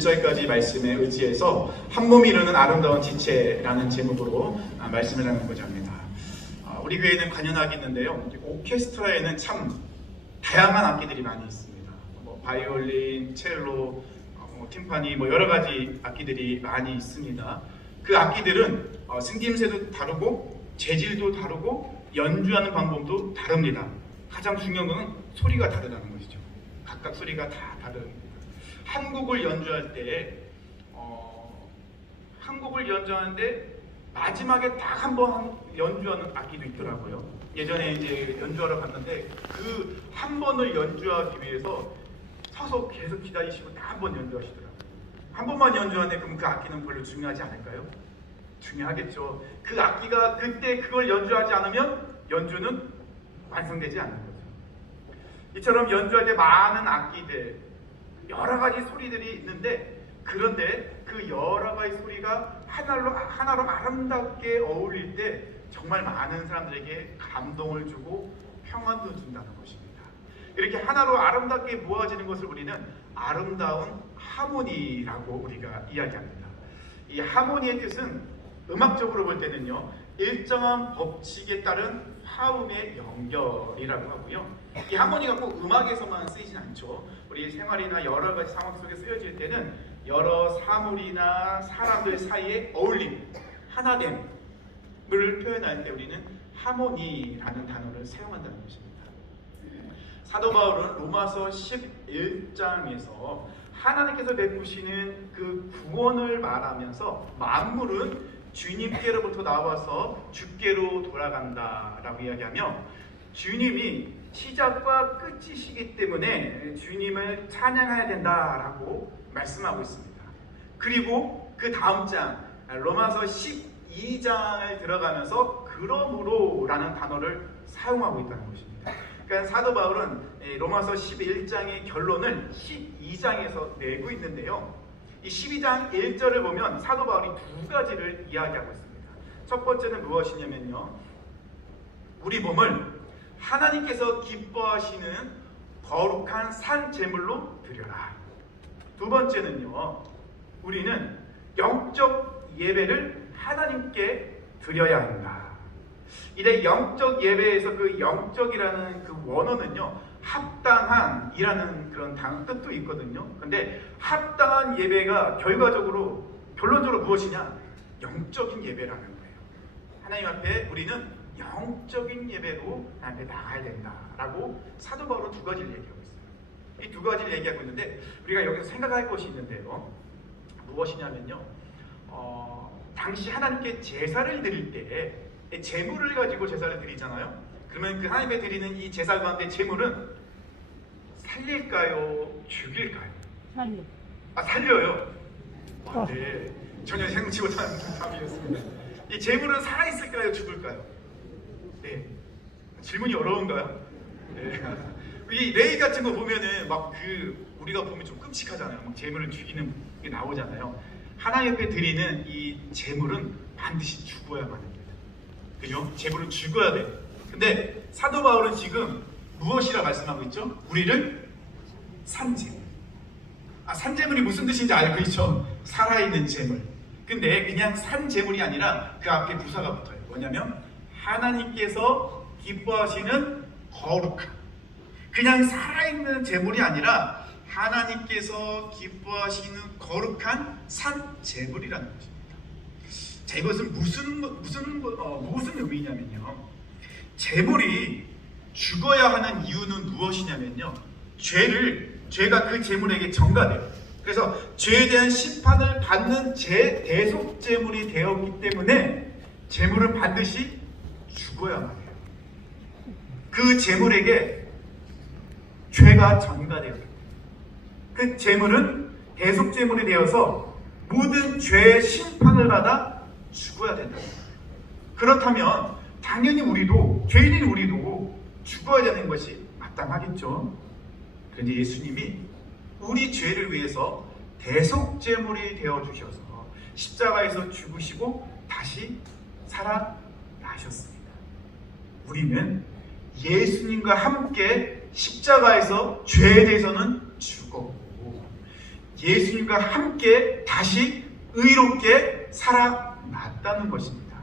1절까지 말씀에 의지해서 한 몸이 이루는 아름다운 지체라는 제목으로 말씀을 나누고자 합니다. 우리 교회는 관현악이 있는데요. 오케스트라에는 참 다양한 악기들이 많이 있습니다. 바이올린, 첼로, 팀파니 여러 가지 악기들이 많이 있습니다. 그 악기들은 생김새도 다르고 재질도 다르고 연주하는 방법도 다릅니다. 가장 중요한 것은 소리가 다르다는 것이죠. 각각 소리가 다 다릅니다. 한국을 연주하는데 마지막에 딱 한 번 연주하는 악기도 있더라고요. 예전에 이제 연주하러 갔는데 그 한 번을 연주하기 위해서 서서 계속 기다리시고 딱 한 번 연주하시더라고요. 한 번만 연주하는데 그럼 그 악기는 별로 중요하지 않을까요? 중요하겠죠. 그 악기가 그때 그걸 연주하지 않으면 연주는 완성되지 않는 거죠. 이처럼 연주할 때 많은 악기들, 여러 가지 소리들이 있는데 그런데 그 여러 가지 소리가 하나로 아름답게 어울릴 때 정말 많은 사람들에게 감동을 주고 평안도 준다는 것입니다. 이렇게 하나로 아름답게 모아지는 것을 우리는 아름다운 하모니라고 우리가 이야기합니다. 이 하모니의 뜻은 음악적으로 볼 때는요, 일정한 법칙에 따른 화음의 연결이라고 하고요. 이 하모니가 꼭 음악에서만 쓰이진 않죠. 우리 생활이나 여러 가지 상황 속에 쓰여질 때는 여러 사물이나 사람들 사이의 어울림, 하나됨을 표현할 때 우리는 하모니라는 단어를 사용한다는 것입니다. 사도 바울은 로마서 11장에서 하나님께서 베푸시는 그 구원을 말하면서 만물은 주님께로부터 나와서 주께로 돌아간다라고 이야기하며 주님이 시작과 끝이시기 때문에 주님을 찬양해야 된다라고 말씀하고 있습니다. 그리고 그 다음 장 로마서 12장을 들어가면서 그러므로라는 단어를 사용하고 있다는 것입니다. 그러니까 사도 바울은 로마서 11장의 결론을 12장에서 내고 있는데요. 이 12장 1절을 보면 사도 바울이 두 가지를 이야기하고 있습니다. 첫 번째는 무엇이냐면요, 우리 몸을 하나님께서 기뻐하시는 거룩한 산 제물로 드려라. 두 번째는요, 우리는 영적 예배를 하나님께 드려야 한다. 이래 영적 예배에서 그 영적이라는 그 원어는요, 합당한이라는 그런 뜻도 있거든요. 근데 합당한 예배가 결론적으로 무엇이냐? 영적인 예배라는 거예요. 하나님 앞에 우리는 영적인 예배로 하나님 앞에 나가야 된다라고 사도 바울은 두 가지를 얘기하고 있어요. 이 두 가지를 얘기하고 있는데 우리가 여기서 생각할 것이 있는데요. 무엇이냐면요, 당시 하나님께 제사를 드릴 때 제물을 가지고 제사를 드리잖아요. 그러면 그 하나님께 드리는 이 제사 가운데 제물은 살릴까요? 죽일까요? 살려요. 네, 전혀 생각지 못한 답이었습니다. 이 제물은 살아있을까요? 죽을까요? 네, 질문이 어려운가요? 네. 이 레이 같은 거 보면은 우리가 보면 좀 끔찍하잖아요. 막 제물을 죽이는 게 나오잖아요. 하나님 앞에 드리는 이 제물은 반드시 죽어야만 합니다. 그죠? 제물은 죽어야 돼요. 근데 사도 바울은 지금 무엇이라 말씀하고 있죠? 우리를 산제물. 산제물이 무슨 뜻인지 알고 있죠? 살아있는 제물. 근데 그냥 산제물이 아니라 그 앞에 부사가 붙어요. 뭐냐면 하나님께서 기뻐하시는 거룩한, 그냥 살아있는 제물이 아니라 하나님께서 기뻐하시는 거룩한 산제물이라는 것입니다. 자, 이것은 무슨 의미냐면요, 제물이 죽어야 하는 이유는 무엇이냐면요, 죄가 그 제물에게 전가돼요. 그래서 죄에 대한 심판을 받는 대속 제물이 되었기 때문에 제물은 반드시 죽어야만 해요. 그 제물에게 죄가 전가되었기 때문에 그 제물은 대속 제물이 되어서 모든 죄의 심판을 받아 죽어야 된다. 그렇다면 당연히 죄인인 우리도 죽어야 되는 것이 마땅하겠죠. 그런데 예수님이 우리 죄를 위해서 대속 제물이 되어 주셔서 십자가에서 죽으시고 다시 살아나셨습니다. 우리는 예수님과 함께 십자가에서 죄에 대해서는 죽었고 예수님과 함께 다시 의롭게 살아났다는 것입니다.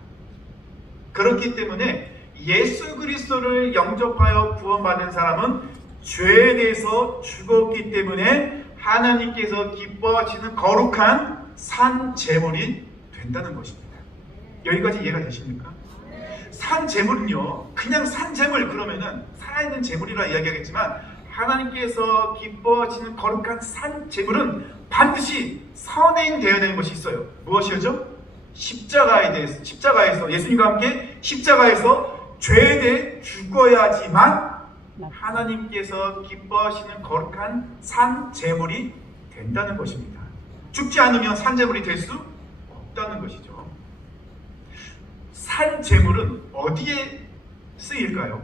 그렇기 때문에 예수 그리스도를 영접하여 구원받은 사람은 죄에 대해서 죽었기 때문에 하나님께서 기뻐하시는 거룩한 산 제물이 된다는 것입니다. 여기까지 이해가 되십니까? 산 제물은요, 그냥 산 제물 그러면은 살아있는 제물이라 이야기하겠지만, 하나님께서 기뻐하시는 거룩한 산 제물은 반드시 선행되어야 되는 것이 있어요. 무엇이죠? 십자가에서 예수님과 함께 십자가에서 죄에 대해 죽어야지만 하나님께서 기뻐하시는 거룩한 산 제물이 된다는 것입니다. 죽지 않으면 산 제물이 될 수 없다는 것이죠. 산 제물은 어디에 쓰일까요?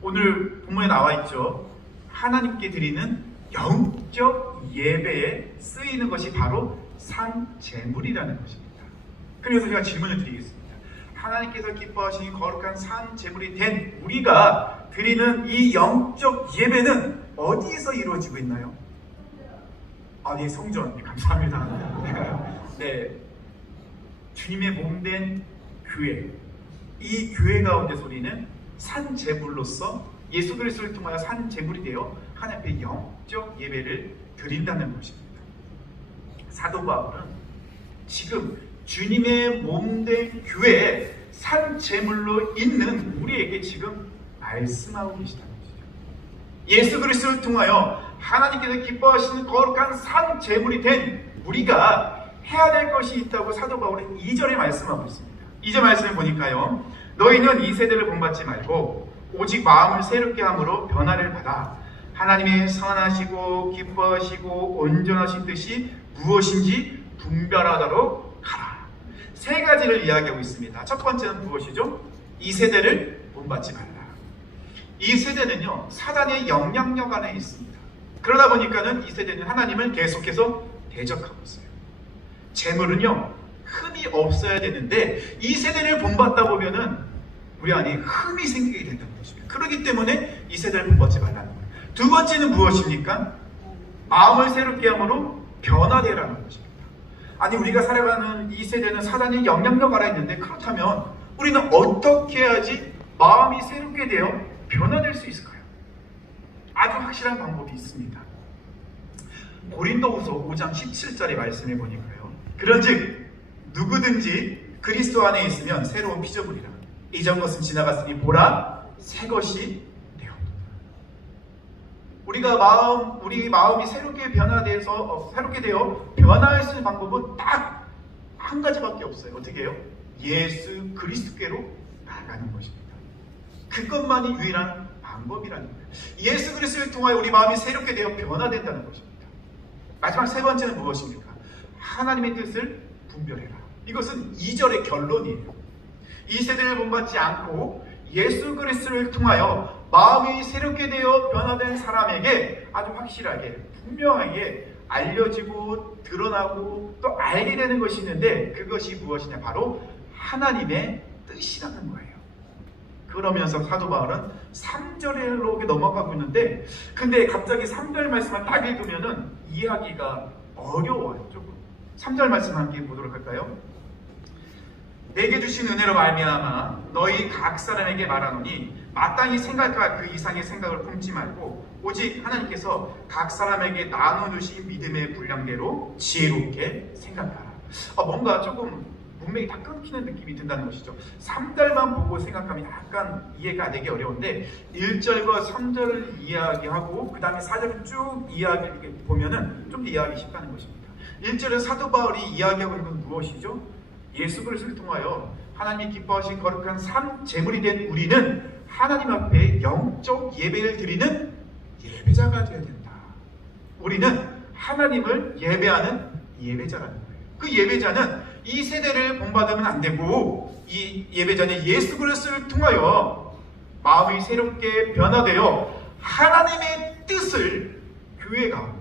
오늘 본문에 나와 있죠. 하나님께 드리는 영적 예배에 쓰이는 것이 바로 산 제물이라는 것입니다. 그래서 제가 질문을 드리겠습니다. 하나님께서 기뻐하시는 거룩한 산 제물이 된 우리가 드리는 이 영적 예배는 어디에서 이루어지고 있나요? 네, 성전. 감사합니다. 네, 주님의 몸된 교회, 이 교회 가운데 소리는 산 제물로서 예수 그리스도를 통하여 산 제물이 되어 하나님 앞에 영적 예배를 드린다는 것입니다. 사도 바울은 지금 주님의 몸된 교회에 산 제물로 있는 우리에게 지금 말씀하고 계시다는 것이죠. 예수 그리스도를 통하여 하나님께서 기뻐하시는 거룩한 산 제물이 된 우리가 해야 될 것이 있다고 사도 바울은 2절에 말씀하고 있습니다. 2절 말씀을 보니까요, 너희는 이 세대를 본받지 말고 오직 마음을 새롭게 함으로 변화를 받아 하나님의 선하시고 기뻐하시고 온전하신 뜻이 무엇인지 분별하도록 하라. 세 가지를 이야기하고 있습니다. 첫 번째는 무엇이죠? 이 세대를 본받지 말라. 이 세대는요, 사단의 영향력 안에 있습니다. 그러다 보니까는 이 세대는 하나님을 계속해서 대적하고 있어요. 재물은요, 흠이 없어야 되는데 이 세대를 본받다 보면은 우리 안에 흠이 생기게 된다는 것입니다. 그렇기 때문에 이 세대를 본받지 말라는 거예요. 두 번째는 무엇입니까? 마음을 새롭게 함으로 변화되라는 것입니다. 아니, 우리가 살아가는 이 세대는 사단의 영향력 아래 있는데, 그렇다면 우리는 어떻게 해야지 마음이 새롭게 되어 변화될 수 있을까요? 아주 확실한 방법이 있습니다. 고린도후서 5장 17절의 말씀을 보니까요, 그런즉 누구든지 그리스도 안에 있으면 새로운 피조물이라. 이전 것은 지나갔으니 보라, 새 것이 되었다. 우리 마음이 새롭게 되어 변화할 수 있는 방법은 딱 한 가지밖에 없어요. 어떻게 해요? 예수 그리스도께로 나아가는 것입니다. 그것만이 유일한 방법이라는 거예요. 예수 그리스도를 통하여 우리 마음이 새롭게 되어 변화된다는 것입니다. 마지막 세 번째는 무엇입니까? 하나님의 뜻을 분별해라. 이것은 2절의 결론이에요. 이 세대를 본받지 않고 예수 그리스도를 통하여 마음이 새롭게 되어 변화된 사람에게 아주 확실하게 분명하게 알려지고 드러나고 또 알게 되는 것이 있는데, 그것이 무엇이냐? 바로 하나님의 뜻이라는 거예요. 그러면서 사도 바울은 3절로 넘어가고 있는데, 근데 갑자기 3절 말씀을 딱 읽으면은 이해하기가 어려워요. 조금. 3절 말씀 함께 보도록 할까요? 내게 주신 은혜로 말미암아 너희 각 사람에게 말하노니 마땅히 생각할 그 이상의 생각을 품지 말고 오직 하나님께서 각 사람에게 나눠주신 믿음의 분량대로 지혜롭게 생각하라. 뭔가 조금 문맥이 다 끊기는 느낌이 든다는 것이죠. 3절만 보고 생각하면 약간 이해가 되기 어려운데 1절과 3절을 이야기하고 그 다음에 4절을 쭉 이야기 보면은 좀 더 이해하기 쉽다는 것입니다. 1절은 사도 바울이 이야기하고 있는 건 무엇이죠? 예수 그리스도를 통하여 하나님이 기뻐하신 거룩한 산 제물이 된 우리는 하나님 앞에 영적 예배를 드리는 예배자가 되어야 된다. 우리는 하나님을 예배하는 예배자라는 거예요. 그 예배자는 이 세대를 본받으면 안 되고 이 예배자는 예수 그리스도를 통하여 마음이 새롭게 변화되어 하나님의 뜻을 교회 가운데,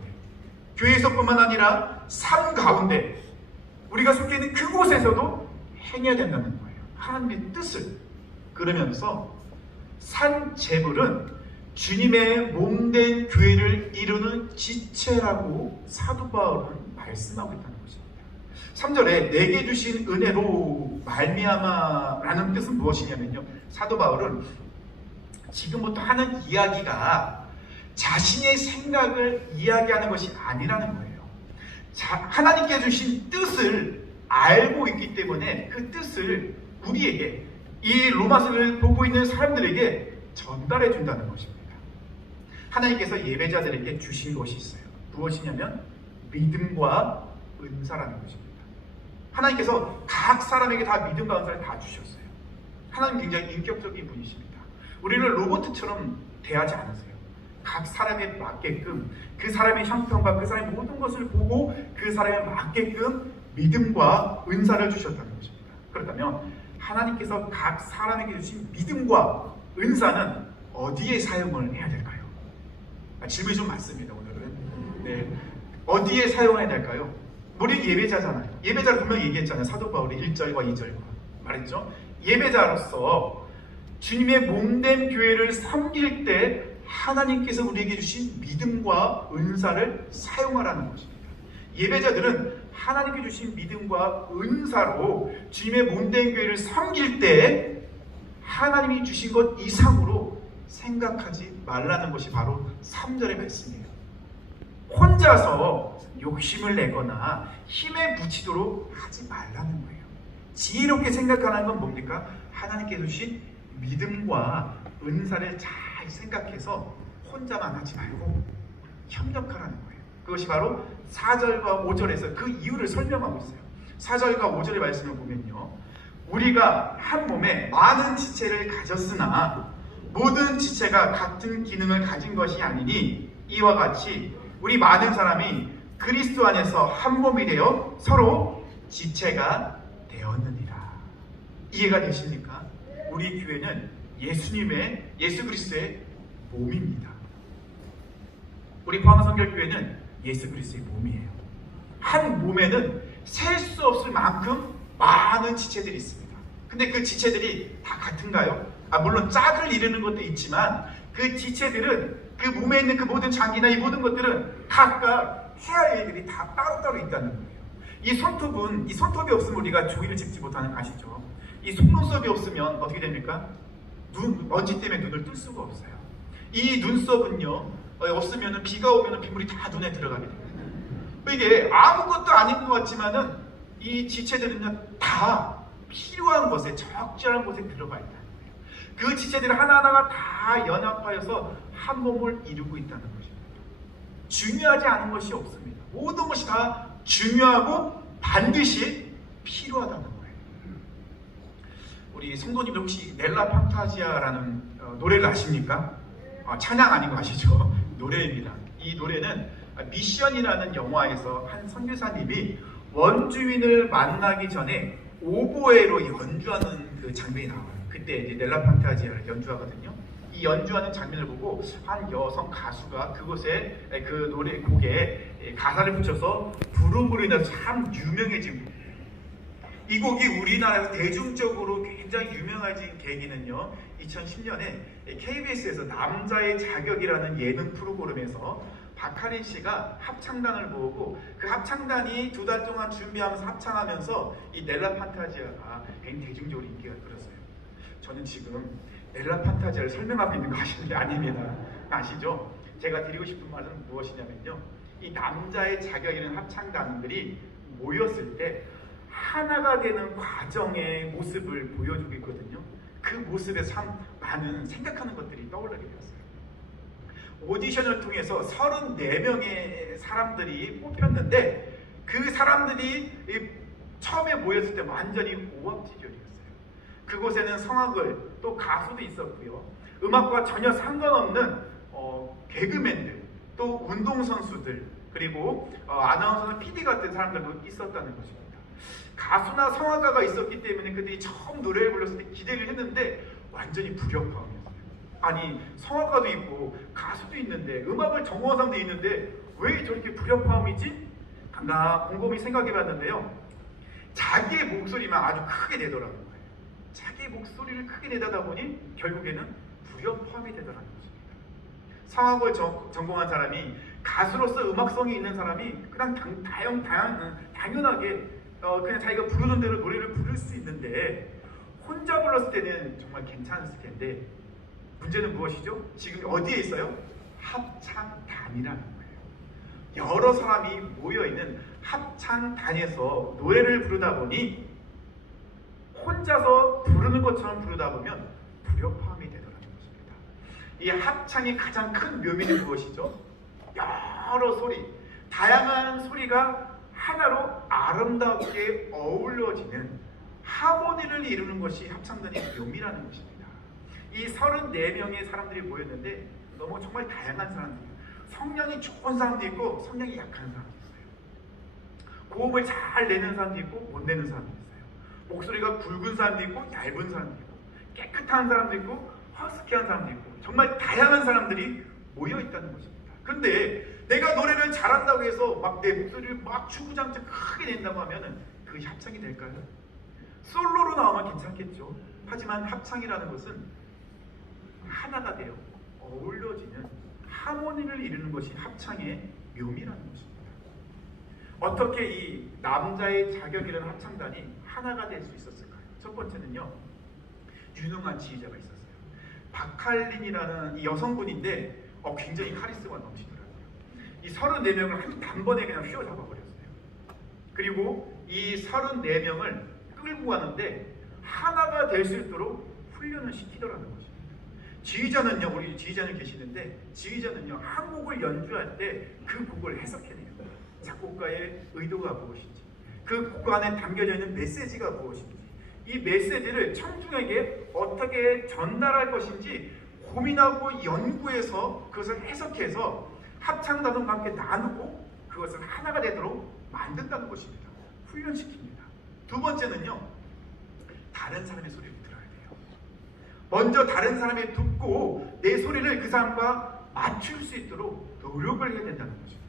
교회에서뿐만 아니라 삶 가운데 우리가 속해 있는 그곳에서도 행해야 된다는 거예요. 하나님의 뜻을. 그러면서 산 제물은 주님의 몸된 교회를 이루는 지체라고 사도 바울은 말씀하고 있다는 것입니다. 3절에 내게 주신 은혜로 말미암아라는 뜻은 무엇이냐면요, 사도 바울은 지금부터 하는 이야기가 자신의 생각을 이야기하는 것이 아니라는 거예요. 하나님께 주신 뜻을 알고 있기 때문에 그 뜻을 우리에게, 이 로마서를 보고 있는 사람들에게 전달해 준다는 것입니다. 하나님께서 예배자들에게 주신 것이 있어요. 무엇이냐면 믿음과 은사라는 것입니다. 하나님께서 각 사람에게 다 믿음과 은사를 다 주셨어요. 하나님 굉장히 인격적인 분이십니다. 우리는 로봇처럼 대하지 않으세요. 각 사람에 맞게끔, 그 사람의 형편과 그 사람의 모든 것을 보고 그 사람에 맞게끔 믿음과 은사를 주셨다는 것입니다. 그렇다면 하나님께서 각 사람에게 주신 믿음과 은사는 어디에 사용을 해야 될까요? 질문이 좀 많습니다, 오늘은. 네. 어디에 사용해야 될까요? 우리 예배자잖아요. 예배자를 분명히 얘기했잖아요. 사도 바울이 1절과 2절과 말했죠. 예배자로서 주님의 몸된 교회를 섬길 때 하나님께서 우리에게 주신 믿음과 은사를 사용하라는 것입니다. 예배자들은 하나님께 주신 믿음과 은사로 주님의 몸된 교회를 섬길 때 하나님이 주신 것 이상으로 생각하지 말라는 것이 바로 3절의 말씀이에요. 혼자서 욕심을 내거나 힘에 부치도록 하지 말라는 거예요. 지혜롭게 생각하는 건 뭡니까? 하나님께 주신 믿음과 은사를 잘 생각해서 혼자만 하지 말고 협력하라는 거예요. 그것이 바로 4절과 5절에서 그 이유를 설명하고 있어요. 4절과 5절의 말씀을 보면요, 우리가 한 몸에 많은 지체를 가졌으나 모든 지체가 같은 기능을 가진 것이 아니니 이와 같이 우리 많은 사람이 그리스도 안에서 한 몸이 되어 서로 지체가 되었느니라. 이해가 되십니까? 우리 교회는 예수 그리스도의 몸입니다. 우리 포항성결교회는 예수 그리스도의 몸이에요. 한 몸에는 셀 수 없을 만큼 많은 지체들이 있습니다. 근데 그 지체들이 다 같은가요? 물론 짝을 이루는 것도 있지만 그 지체들은, 그 몸에 있는 그 모든 장기나 이 모든 것들은 각각 해야 할 일들이 다 따로따로 있다는 거예요. 이 손톱이 없으면 우리가 종이를 집지 못하는 거 아시죠? 이 속눈썹이 없으면 어떻게 됩니까? 먼지 때문에 눈을 뜰 수가 없어요. 이 눈썹은요, 없으면 비가 오면 빗물이 다 눈에 들어가게 됩니다. 이게 아무것도 아닌 것 같지만은 이 지체들은요, 다 필요한 곳에, 적절한 곳에 들어가 있다는 거예요. 그 지체들 하나하나가 다 연합하여서 한 몸을 이루고 있다는 것입니다. 중요하지 않은 것이 없습니다. 모든 것이 다 중요하고 반드시 필요하다는 거예요. 우리 성도님들 혹시 넬라 판타지아라는 노래를 아십니까? 찬양 아닌 거 아시죠? 노래입니다. 이 노래는 미션이라는 영화에서 한 선교사님이 원주민을 만나기 전에 오보에로 연주하는 그 장면이 나와요. 그때 이제 넬라 판타지아를 연주하거든요. 이 연주하는 장면을 보고 한 여성 가수가 그곳에 그 노래 곡에 가사를 붙여서 부름으로 인해서 참 유명해진 곡이에요. 이 곡이 우리나라에서 대중적으로 굉장히 유명해진 계기는요, 2010년에 KBS에서 남자의 자격이라는 예능 프로그램에서 박하린 씨가 합창단을 모으고 그 합창단이 2달 동안 준비하면서 합창하면서 이 넬라 판타지아가 굉장히 대중적으로 인기가 끌었어요. 저는 지금 넬라 판타지아를 설명하고 있는 거 아닙니다. 아시죠? 제가 드리고 싶은 말은 무엇이냐면요, 이 남자의 자격이라는 합창단들이 모였을 때 하나가 되는 과정의 모습을 보여주고 있거든요. 그 모습에 참 많은 생각하는 것들이 떠올르게 되었어요. 오디션을 통해서 34명의 사람들이 뽑혔는데 그 사람들이 처음에 모였을 때 완전히 오합지졸이었어요. 그곳에는 성악을, 또 가수도 있었고요, 음악과 전혀 상관없는 개그맨들, 또 운동선수들, 그리고 아나운서나 PD 같은 사람들도 있었다는 것입니다. 가수나 성악가가 있었기 때문에 그들이 처음 노래를 불렀을 때 기대를 했는데 완전히 불협화음이었어요. 아니, 성악가도 있고 가수도 있는데 음악을 전공한 사람도 있는데 왜 저렇게 불협화음이지? 나 곰곰이 생각해봤는데요, 자기의 목소리만 아주 크게 내더라는 거예요. 자기의 목소리를 크게 내다 보니 결국에는 불협화음이 되더라는 것입니다. 성악을 전공한 사람이 가수로서 음악성이 있는 사람이 그냥 당연하게 그냥 자기가 부르는 대로 노래를 부를 수 있는데 혼자 불렀을 때는 정말 괜찮았을 텐데 문제는 무엇이죠? 지금 어디에 있어요? 합창단이라는 거예요. 여러 사람이 모여있는 합창단에서 노래를 부르다 보니 혼자서 부르는 것처럼 부르다 보면 불협화음이 되더라는 것입니다. 이 합창의 가장 큰 묘미는 무엇이죠? 여러 소리, 다양한 소리가 하나로 아름답게 어우러지는 하모니를 이루는 것이 합창단의 묘미라는 것입니다. 이 34명의 사람들이 모였는데 너무 정말 다양한 사람들이에요. 성량이 좋은 사람도 있고 성량이 약한 사람도 있어요. 고음을 잘 내는 사람도 있고 못 내는 사람도 있어요. 목소리가 굵은 사람도 있고 얇은 사람도 있고 깨끗한 사람도 있고 허스키한 사람도 있고 정말 다양한 사람들이 모여 있다는 것입니다. 그런데 내가 노래를 잘한다고 해서 막 내 목소리를 막 주구장창 크게 낸다고 하면은 그게 합창이 될까요? 솔로로 나오면 괜찮겠죠. 하지만 합창이라는 것은 하나가 되어 어우러지는 하모니를 이루는 것이 합창의 묘미라는 것입니다. 어떻게 이 남자의 자격이라는 합창단이 하나가 될 수 있었을까요? 첫 번째는요, 유능한 지휘자가 있었어요. 박할린이라는 이 여성분인데 굉장히 카리스마가 넘치더라고요. 이 34명을 한 단번에 그냥 휘어잡아 버렸어요. 그리고 이 34명을 끌고 가는데 하나가 될 수 있도록 훈련을 시키더라는 것입니다. 지휘자는요, 우리 지휘자는 계시는데 지휘자는요, 한 곡을 연주할 때 그 곡을 해석해내요. 작곡가의 의도가 무엇인지, 그 곡 안에 담겨져 있는 메시지가 무엇인지, 이 메시지를 청중에게 어떻게 전달할 것인지 고민하고 연구해서 그것을 해석해서 합창단과 함께 나누고 그것을 하나가 되도록 만든다는 것입니다. 훈련시킵니다. 두 번째는요, 다른 사람의 소리를 들어야 돼요. 먼저 다른 사람이 듣고 내 소리를 그 사람과 맞출 수 있도록 노력을 해야 된다는 것입니다.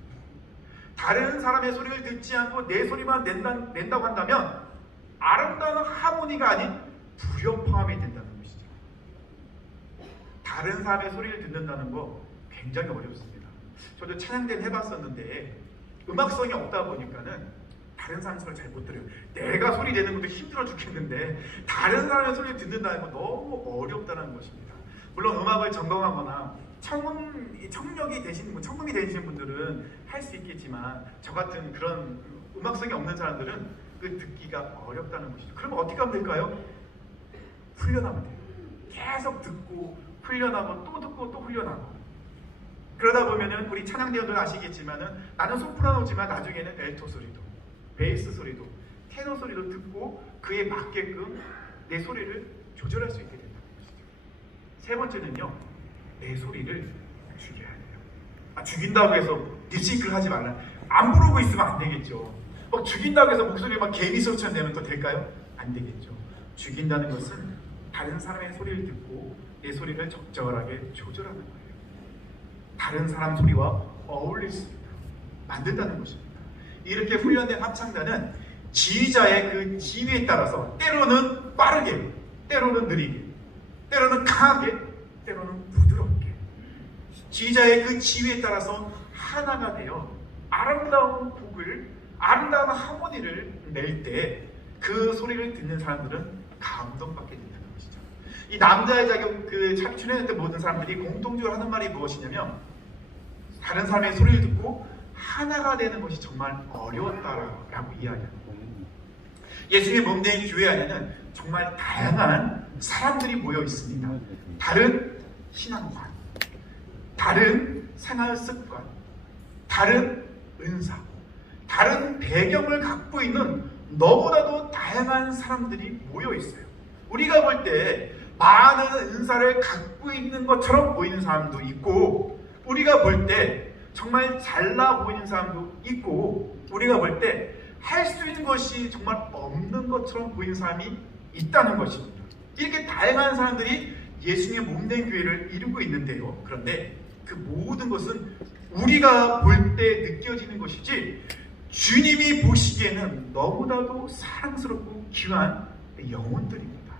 다른 사람의 소리를 듣지 않고 내 소리만 낸다고 한다면 아름다운 하모니가 아닌 불협화음이 된다는 것이죠. 다른 사람의 소리를 듣는다는 거 굉장히 어렵습니다. 저도 찬양대를 해봤었는데 음악성이 없다 보니까는 다른 사람 소리를 잘 못 들어요. 내가 소리 내는 것도 힘들어 죽겠는데 다른 사람의 소리를 듣는다는 건 너무 어렵다는 것입니다. 물론 음악을 전공하거나 청력이 되신 분, 청음이 되신 분들은 할 수 있겠지만 저 같은 그런 음악성이 없는 사람들은 그 듣기가 어렵다는 것이죠. 그러면 어떻게 하면 될까요? 훈련하면 돼요. 계속 듣고 훈련하고 또 듣고 또 훈련하고. 그러다 보면은 우리 찬양대원들 아시겠지만은 나는 소프라노지만 나중에는 엘토 소리도, 베이스 소리도, 테너 소리도 듣고 그에 맞게끔 내 소리를 조절할 수 있게 된다는 것이죠. 세 번째는요, 내 소리를 죽여야 돼요. 죽인다고 해서 립싱크를 하지 말라. 안 부르고 있으면 안 되겠죠. 막 죽인다고 해서 목소리 막 개미 소리처럼 내면 또 될까요? 안 되겠죠. 죽인다는 것은 다른 사람의 소리를 듣고 내 소리를 적절하게 조절하는 거예요. 다른 사람 소리와 어울릴 수 있도록 만든다는 것입니다. 이렇게 훈련된 합창단은 지휘자의 그 지휘에 따라서 때로는 빠르게, 때로는 느리게, 때로는 강하게, 때로는 부드럽게 지휘자의 그 지휘에 따라서 하나가 되어 아름다운 곡을, 아름다운 하모니를 낼 때 그 소리를 듣는 사람들은 감동받게 된다는 것이죠. 이 남자의 자격, 그 자기 출연했던 모든 사람들이 공통적으로 하는 말이 무엇이냐면 다른 사람의 소리를 듣고 하나가 되는 것이 정말 어려웠다라고 이야기합니다. 예수님의 몸된 교회 안에는 정말 다양한 사람들이 모여 있습니다. 다른 신앙관, 다른 생활 습관, 다른 은사, 다른 배경을 갖고 있는 너무나도 다양한 사람들이 모여 있어요. 우리가 볼 때 많은 은사를 갖고 있는 것처럼 보이는 사람도 있고, 우리가 볼 때 정말 잘나 보이는 사람도 있고, 우리가 볼 때 할 수 있는 것이 정말 없는 것처럼 보이는 사람이 있다는 것입니다. 이렇게 다양한 사람들이 예수님의 몸된 교회를 이루고 있는데요. 그런데 그 모든 것은 우리가 볼 때 느껴지는 것이지 주님이 보시기에는 너무나도 사랑스럽고 귀한 영혼들입니다.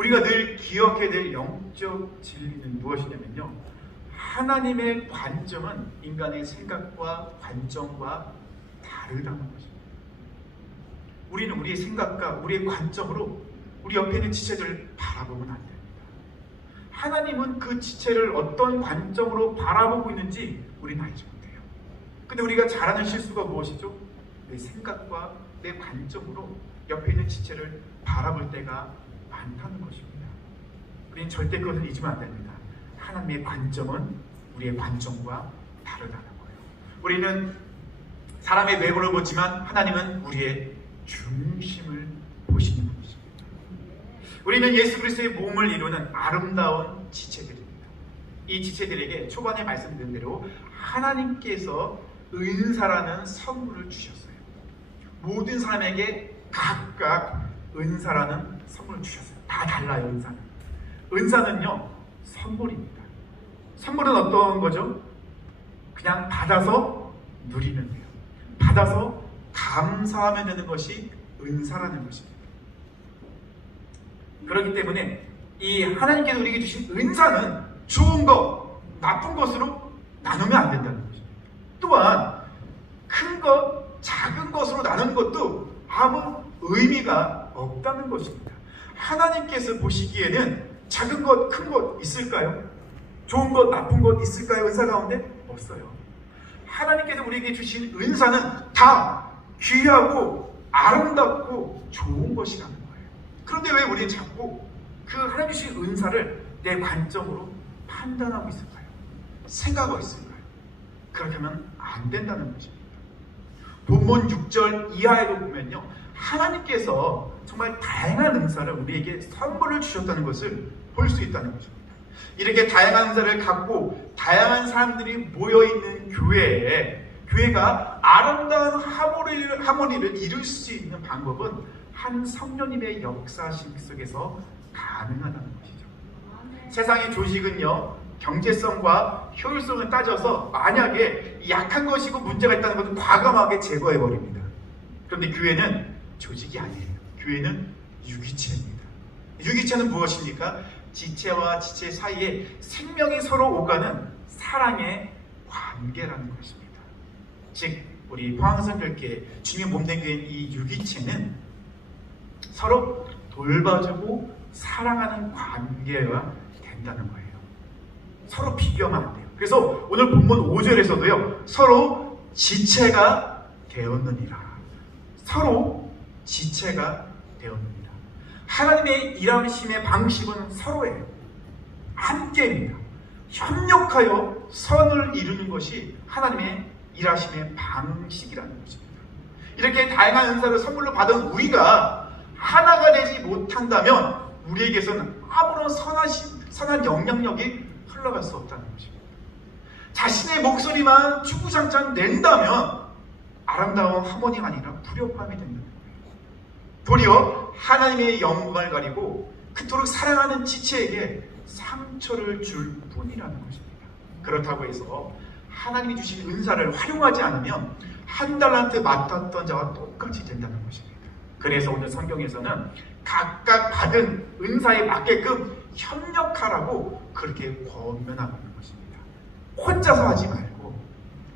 우리가 늘 기억해야 될 영적 진리는 무엇이냐면요, 하나님의 관점은 인간의 생각과 관점과 다르다는 것입니다. 우리는 우리의 생각과 우리의 관점으로 우리 옆에 있는 지체들을 바라보면 안 됩니다. 하나님은 그 지체를 어떤 관점으로 바라보고 있는지 우리는 알지 못해요. 근데 우리가 잘하는 실수가 무엇이죠? 내 생각과 내 관점으로 옆에 있는 지체를 바라볼 때가 많다는 것입니다. 우리는 절대 그것을 잊으면 안 됩니다. 하나님의 관점은 우리의 관점과 다르다는 거예요. 우리는 사람의 외모를 보지만 하나님은 우리의 중심을 보시는 분이십니다. 우리는 예수 그리스도의 몸을 이루는 아름다운 지체들입니다. 이 지체들에게 초반에 말씀드린 대로 하나님께서 은사라는 선물을 주셨어요. 모든 사람에게 각각 은사라는 선물을 주셨어요. 다 달라요. 은사는. 은사는요, 선물입니다. 선물은 어떤 거죠? 그냥 받아서 누리면 돼요. 받아서 감사하면 되는 것이 은사라는 것입니다. 그렇기 때문에 이 하나님께서 우리에게 주신 은사는 좋은 것, 나쁜 것으로 나누면 안 된다는 것입니다. 또한 큰 것, 작은 것으로 나누는 것도 아무 의미가 없다는 것입니다. 하나님께서 보시기에는 작은 것, 큰 것 있을까요? 좋은 것, 나쁜 것 있을까요? 은사 가운데? 없어요. 하나님께서 우리에게 주신 은사는 다 귀하고 아름답고 좋은 것이라는 거예요. 그런데 왜 우리는 자꾸 그 하나님 주신 은사를 내 관점으로 판단하고 있을까요? 생각하고 있을까요? 그렇게 하면 안 된다는 것입니다. 본문 6절 이하에도 보면요, 하나님께서 정말 다양한 은사를 우리에게 선물을 주셨다는 것을 볼 수 있다는 것입니다. 이렇게 다양한 은사를 갖고 다양한 사람들이 모여있는 교회가 아름다운 하모니를 이룰 수 있는 방법은 한 성령님의 역사심 속에서 가능하다는 것이죠. 세상의 조직은요, 경제성과 효율성을 따져서 만약에 약한 것이고 문제가 있다는 것을 과감하게 제거해버립니다. 그런데 교회는 조직이 아니에요. 교회는 유기체입니다. 유기체는 무엇입니까? 지체와 지체 사이에 생명이 서로 오가는 사랑의 관계라는 것입니다. 즉, 우리 포항성결교회 주님의 몸된 교회인 이 유기체는 서로 돌봐주고 사랑하는 관계가 된다는 거예요. 서로 비교하면 안 돼요. 그래서 오늘 본문 5절에서도요, 서로 지체가 되었느니라. 서로 지체가 되었느니라. 하나님의 일하심의 방식은 서로예요. 함께입니다. 협력하여 선을 이루는 것이 하나님의 일하심의 방식이라는 것입니다. 이렇게 다양한 은사를 선물로 받은 우리가 하나가 되지 못한다면 우리에게서는 아무런 선한 영향력이 흘러갈 수 없다는 것입니다. 자신의 목소리만 주구장창 낸다면 아름다운 하모니가 아니라 불협화음이 된다는 거예요. 도리어 하나님의 영광을 가리고 그토록 사랑하는 지체에게 상처를 줄 뿐이라는 것입니다. 그렇다고 해서 하나님이 주신 은사를 활용하지 않으면 한 달란트 맡았던 자와 똑같이 된다는 것입니다. 그래서 오늘 성경에서는 각각 받은 은사에 맞게끔 협력하라고 그렇게 권면하고 있는 것입니다. 혼자서 하지 말고,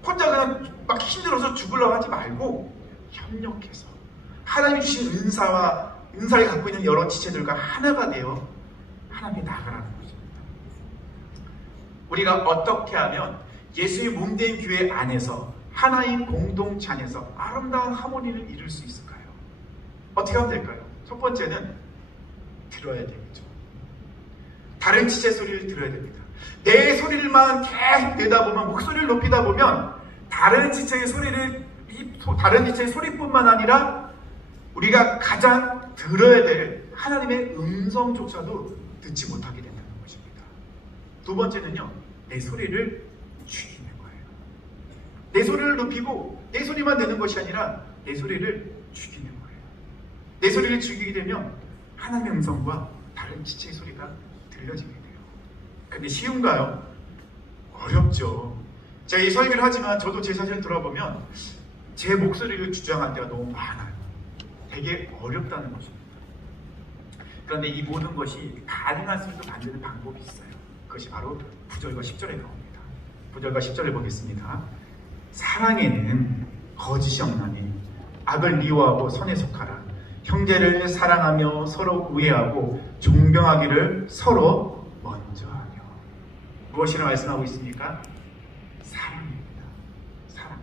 혼자 그냥 막 힘들어서 죽으려고 하지 말고 협력해서 하나님이 주신 은사를 갖고 있는 여러 지체들과 하나가 되어 하나님께 나아가라는 것입니다. 우리가 어떻게 하면 예수의 몸된 교회 안에서 하나인 공동체 안에서 아름다운 하모니를 이룰 수 있을까요? 어떻게 하면 될까요? 첫 번째는 들어야 되겠죠. 다른 지체 소리를 들어야 됩니다. 내 소리만 계속 내다 보면, 목소리를 높이다 보면 다른 지체의 소리뿐만 아니라 우리가 가장 들어야 될 하나님의 음성조차도 듣지 못하게 된다는 것입니다. 두 번째는요, 내 소리를 죽이는 거예요. 내 소리를 높이고 내 소리만 내는 것이 아니라 내 소리를 죽이는 거예요. 내 소리를 죽이게 되면 하나님의 음성과 다른 지체의 소리가 들려지게 돼요. 근데 쉬운가요? 어렵죠. 제가 이 설교를 하지만 저도 제 자신을 돌아보면 제 목소리를 주장할 때가 너무 많아요. 되게 어렵다는 것입니다. 그런데 이 모든 것이 가능할 수 있도록 만드는 방법이 있어요. 그것이 바로 9절과 10절에 나옵니다. 9절과 10절을 보겠습니다. 사랑에는 거짓이 없나니 악을 미워하고 선에 속하라. 형제를 사랑하며 서로 우애하고 존경하기를 서로 먼저 하며. 무엇이라 말씀하고 있습니까? 사랑입니다. 사랑.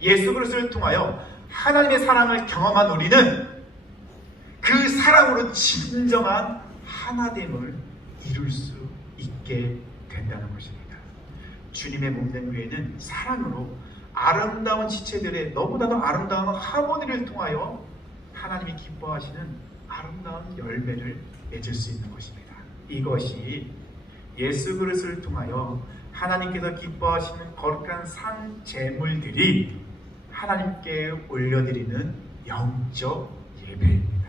예수 그리스도를 통하여 하나님의 사랑을 경험한 우리는 그 사랑으로 진정한 하나됨을 이룰 수 있게 된다는 것입니다. 주님의 몸된 후에는 사랑으로 아름다운 지체들의 너무나도 아름다운 하모니를 통하여 하나님이 기뻐하시는 아름다운 열매를 맺을 수 있는 것입니다. 이것이 예수 그리스도를 통하여 하나님께서 기뻐하시는 거룩한 산 제물들이 하나님께 올려드리는 영적 예배입니다.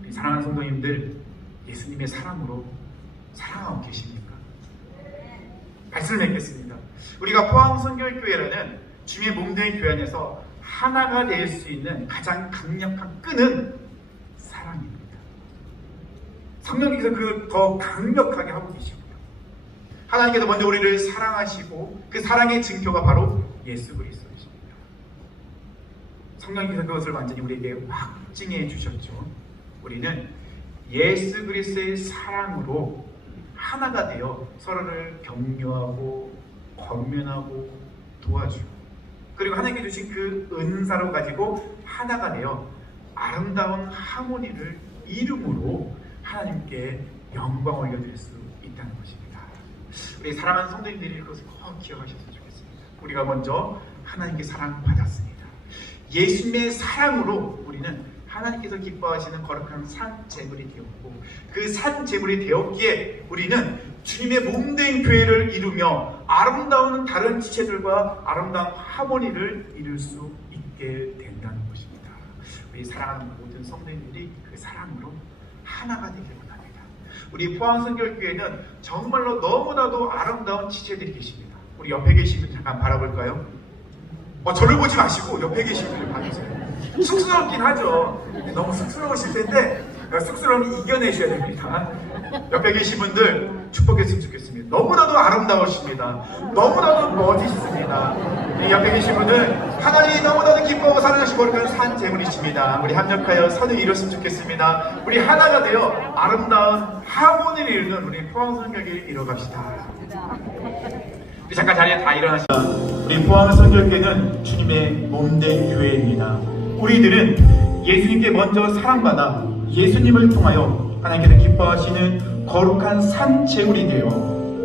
우리 사랑하는 성도님들, 예수님의 사랑으로 사랑하고 계십니까? 말씀을 맺겠습니다. 우리가 포항선교회라는 주님의 몸된 교회 안에서 하나가 될 수 있는 가장 강력한 끈은 사랑입니다. 성령님께서 그 더 강력하게 하고 계시고요. 하나님께서 먼저 우리를 사랑하시고 그 사랑의 증표가 바로 예수 그리스도이십니다. 성령님께서 그것을 완전히 우리에게 확증해 주셨죠. 우리는 예수 그리스도의 사랑으로 하나가 되어 서로를 격려하고 권면하고 도와주고, 그리고 하나님께 주신 그 은사로 가지고 하나가 되어 아름다운 하모니를 이름으로 하나님께 영광 올려드릴 수 있다는 것입니다. 우리 사랑하는 성도님들이 그것을 꼭 기억하셨으면 좋겠습니다. 우리가 먼저 하나님께 사랑받았습니다. 예수님의 사랑으로 우리는 하나님께서 기뻐하시는 거룩한 산 제물이 되었고, 그 산 제물이 되었기에 우리는 주님의 몸된 교회를 이루며 아름다운 다른 지체들과 아름다운 하모니를 이룰 수 있게 된다는 것입니다. 우리 사랑하는 모든 성도님들이 그 사랑으로 하나가 되길 원합니다. 우리 포항선교회는 정말로 너무나도 아름다운 지체들이 계십니다. 우리 옆에 계신 분 잠깐 바라볼까요? 저를 보지 마시고 옆에 계신 분을 봐주세요. 쑥스럽긴 하죠. 너무 쑥스러우실 텐데 쑥스러움을 이겨내셔야 됩니다. 옆에 계신 분들 축복했으면 좋겠습니다. 너무나도 아름다우십니다. 너무나도 멋지십니다. 우리 옆에 계신 분들 하나님이 너무나도 기뻐하고 사랑하시고 거룩한 산 제물이십니다. 우리 합력하여 선을 이뤘으면 좋겠습니다. 우리 하나가 되어 아름다운 하모니를 이루는 우리 포항선교회를 이뤄갑시다. 우리 잠깐 자리에 다 일어나시다. 우리 포항선교회는 주님의 몸된 교회입니다. 우리들은 예수님께 먼저 사랑받아 예수님을 통하여 하나님께서 기뻐하시는 거룩한 산 제물이 되어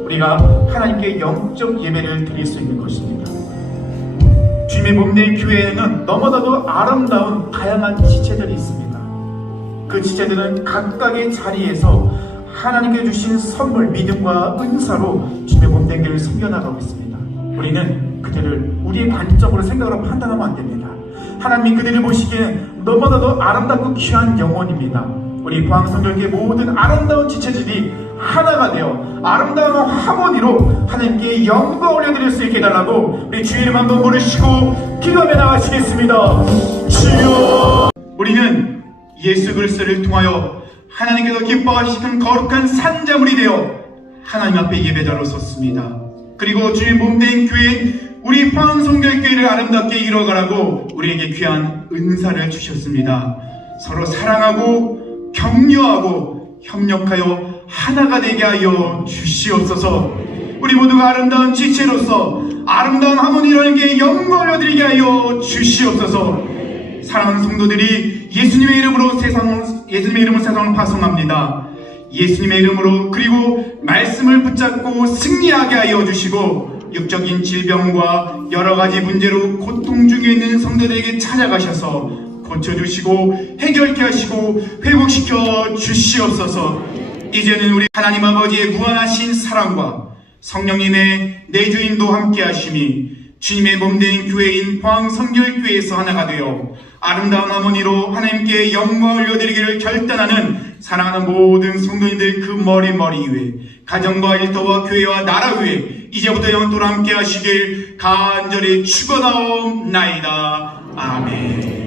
우리가 하나님께 영적 예배를 드릴 수 있는 것입니다. 주님의 몸된 교회에는 너무나도 아름다운 다양한 지체들이 있습니다. 그 지체들은 각각의 자리에서 하나님께 주신 선물, 믿음과 은사로 주님의 몸된 교회를 섬겨나가고 있습니다. 우리는 그들을 우리의 관점으로 생각으로 판단하면 안 됩니다. 하나님이 그들을 보시기에 너무나도 아름답고 귀한 영혼입니다. 우리 포항선교회 모든 아름다운 지체들이 하나가 되어 아름다운 하모니로 하나님께 영광 올려드릴 수 있게 해달라고 우리 주의 이름 한번 부르시고 기도하며 나가시겠습니다. 주여, 우리는 예수 그리스도를 통하여 하나님께서 기뻐하시는 거룩한 산자물이 되어 하나님 앞에 예배자로 섰습니다. 그리고 주의 몸된 교회 우리 포항선교회를 아름답게 이뤄가라고 우리에게 귀한 은사를 주셨습니다. 서로 사랑하고 격려하고 협력하여 하나가 되게 하여 주시옵소서. 우리 모두가 아름다운 지체로서 아름다운 하모니라는 게 영광을 얻으리게 하여 주시옵소서. 사랑하는 성도들이 예수님의 이름으로 세상을 파송합니다. 예수님의 이름으로, 그리고 말씀을 붙잡고 승리하게 하여 주시고 육적인 질병과 여러가지 문제로 고통 중에 있는 성도들에게 찾아가셔서 고쳐주시고 해결케 하시고 회복시켜 주시옵소서. 이제는 우리 하나님 아버지의 무한하신 사랑과 성령님의 내주인도 함께 하심이 주님의 몸된 교회인 포항선교회에서 하나가 되어 아름다운 하모니로 하나님께 영광을 올려드리기를 결단하는 사랑하는 모든 성도님들 그 머리 위에 가정과 일터와 교회와 나라 위에 이제부터 영원토록 함께 하시길 간절히 축원하옵나이다. 아멘.